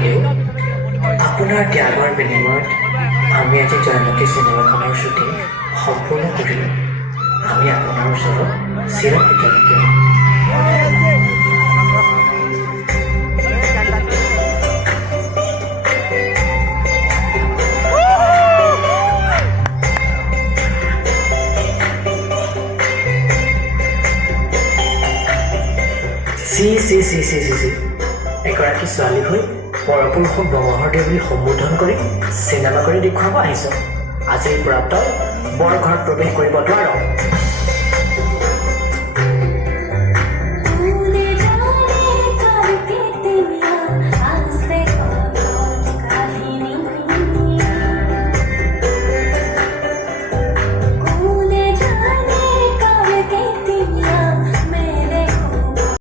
হ'লেও আপোনাৰ ত্যাগৰ বিনিময়ত আমি আজি জয়মতী চিনেমাখনৰ শ্বুটিং সম্পূৰ্ণ কৰিলোঁ। আমি আপোনাৰ ওচৰত চিৰকৃতজ্ঞ। এগৰাকী ছোৱালী হৈ পৰপুৰুষক বঙহৰ বুলি সম্বোধন কৰি চিনেমা কৰি দেখুৱাব আহিছ। আজিৰ পৰা তই বৰ ঘৰত প্ৰৱেশ কৰিব নোৱাৰ।